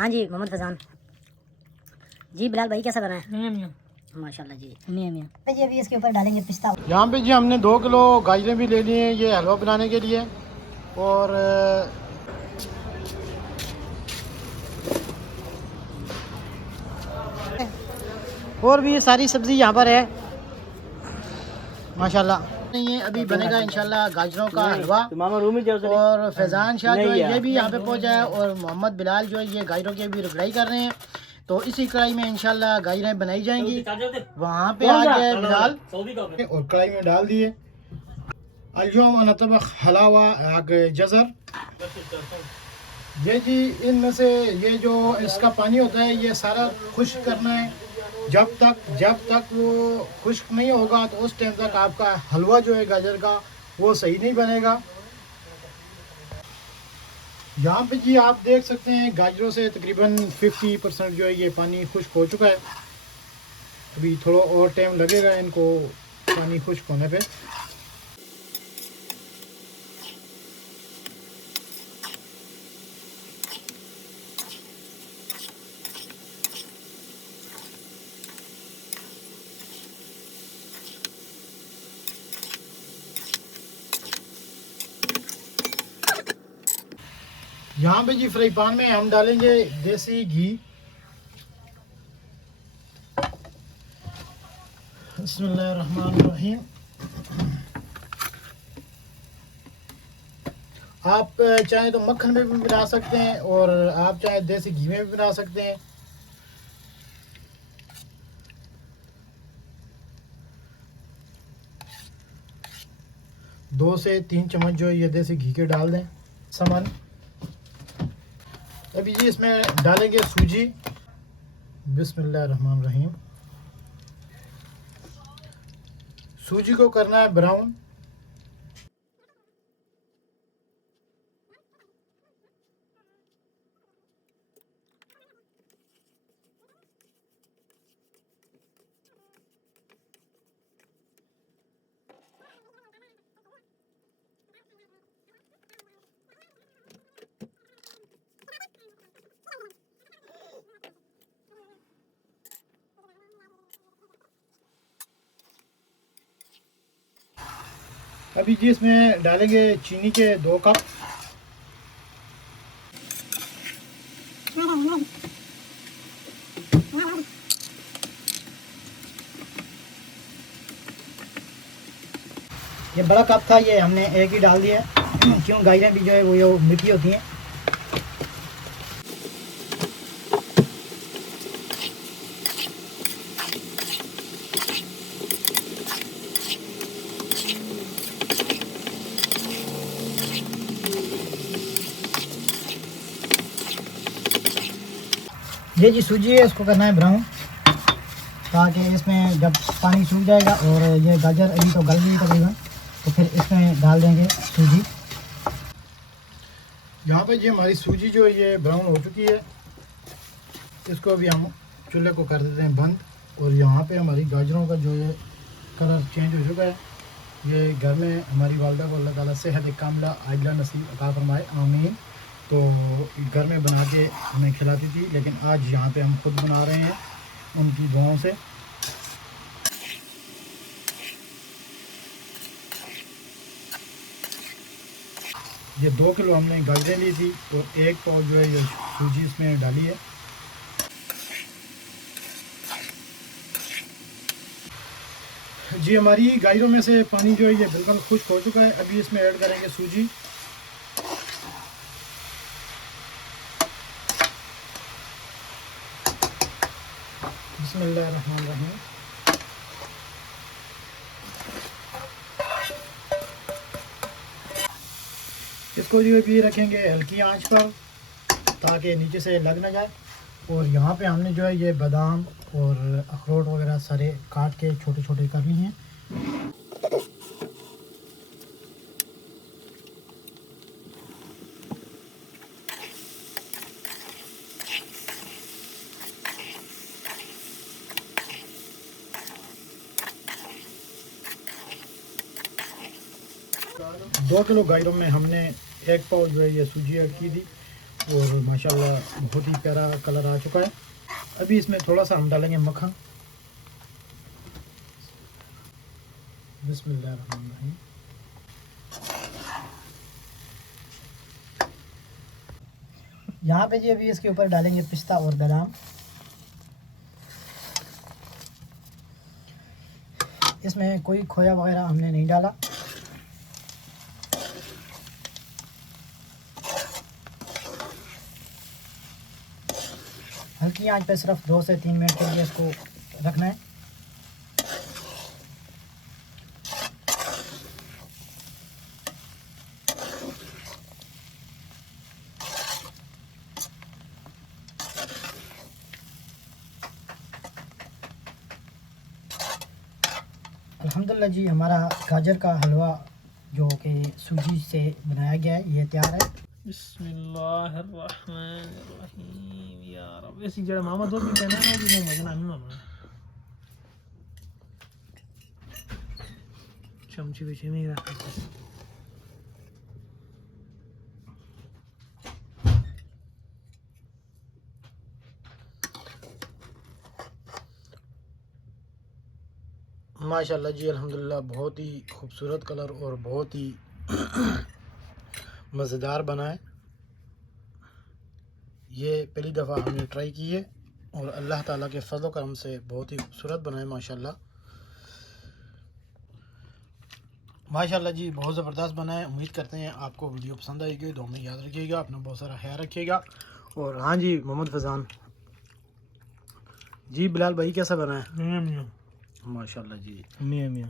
हाँ जी मोहम्मद फैजान जी। बिलाल भाई कैसा बना है? मियां मियां माशाल्लाह जी, मियां मियां जी। अभी इसके ऊपर डालेंगे पिस्ता। यहाँ पे जी हमने 2 किलो गाजरें भी ले ली हैं ये हलवा बनाने के लिए। और भी सारी सब्ज़ी यहाँ पर है माशाल्लाह। नहीं है अभी बनेगा इंशाल्लाह गाजरों का हलवा। और फैज़ान शाह जो है ये भी यहाँ पे पहुँचा है और मोहम्मद बिलाल जो है ये गाजरों की भी रुकड़ाई कर रहे हैं। तो इसी कढ़ाई में इंशाल्लाह गाजरें बनाई जाएंगी। वहाँ पे आ गए बिलाल और कढ़ाई में डाल दिए। अल्योम अनतबख हलावा आग जज़र। ये जी इनमें से ये जो इसका पानी होता है ये सारा खुश्क करना है। जब तक वो खुश्क नहीं होगा तो उस टाइम तक आपका हलवा जो है गाजर का वो सही नहीं बनेगा। यहाँ पे जी आप देख सकते हैं गाजरों से तकरीबन 50% जो है ये पानी खुश्क हो चुका है। अभी थोड़ा और टाइम लगेगा इनको पानी खुश्क होने पे। यहाँ पे जी फ्राई पैन में हम डालेंगे देसी घी। बिस्मिल्लाहिर्रहमानिर्रहीम। आप चाहे तो मक्खन में भी बना सकते हैं और आप चाहे देसी घी में भी बना सकते हैं। दो से 3 चम्मच जो है ये देसी घी के डाल दें सामान। अभी जी इसमें डालेंगे सूजी। बिस्मिल्लाहिर्रहमानिर्रहीम। सूजी को करना है ब्राउन। अभी जी इसमें डालेंगे चीनी के 2 कप। ये बड़ा कप था ये हमने एक ही डाल दिया क्यों गाजरें भी जो है वो मीठी होती हैं। ये जी सूजी है इसको करना है ब्राउन ताकि इसमें जब पानी सूख जाएगा और ये गाजर अभी तो गल गई तकरीबन तो फिर इसमें डाल देंगे सूजी। यहाँ पे जी हमारी सूजी जो है ये ब्राउन हो चुकी है। इसको अभी हम चूल्हे को कर देते हैं बंद। और यहाँ पे हमारी गाजरों का जो ये कलर चेंज हो चुका है। ये घर में हमारी वालदा को अल्लाह ताला सेहत कामिला आजिला नसीब अता फरमाए आमीन। तो घर में बना के हमें खिलाती थी लेकिन आज यहाँ पे हम खुद बना रहे हैं उनकी दुआओं से। ये 2 किलो हमने गाजरें ली थी तो 1 पाव जो है ये सूजी इसमें डाली है। जी हमारी गाजरों में से पानी जो है ये बिल्कुल खुश्क हो चुका है। अभी इसमें ऐड करेंगे सूजी। बिस्मिल्लाहिर्रहमानिर्रहीम। इसको जो भी रखेंगे हल्की आंच पर ताकि नीचे से लग ना जाए। और यहाँ पे हमने जो है ये बादाम और अखरोट वगैरह सारे काट के छोटे छोटे कर लिए हैं। दो किलो गाजरों में हमने 1 पाव जो है ये सूजी ऐड की थी और माशाल्लाह बहुत ही प्यारा कलर आ चुका है। अभी इसमें थोड़ा सा हम डालेंगे मक्खन। बिस्मिल्लाहिर्रहमानिर्रहीम। यहाँ पे जी अभी इसके ऊपर डालेंगे पिस्ता और बादाम। इसमें कोई खोया वगैरह हमने नहीं डाला। हल्की आंच पे सिर्फ 2 से 3 मिनट के लिए इसको रखना है। अल्हम्दुलिल्लाह जी, हमारा गाजर का हलवा जो कि सूजी से बनाया गया है ये तैयार है। बिस्मिल्लाहिर्रहमानिर्रहीम। या रब ऐसी जड़ मामा दो भी कहना है कि वो मजना नहीं मामा चमची पीछे नहीं रखा। माशाल्लाह जी, अल्हम्दुलिल्लाह बहुत ही खूबसूरत कलर और बहुत ही मज़ेदार बना है। ये पहली दफ़ा हमने ट्राई की है और अल्लाह ताला के फज़ल करम से बहुत ही खूबसूरत बना है माशाल्लाह। माशाल्लाह जी, बहुत ज़बरदस्त बना है। उम्मीद करते हैं आपको वीडियो पसंद आएगी। तो हमें याद रखिएगा, अपना बहुत सारा ख्याल रखिएगा। और हाँ जी मोहम्मद फैज़ान जी, बिलाल भाई कैसा बना है? मियां मियां माशाल्लाह जी। मियां मियां।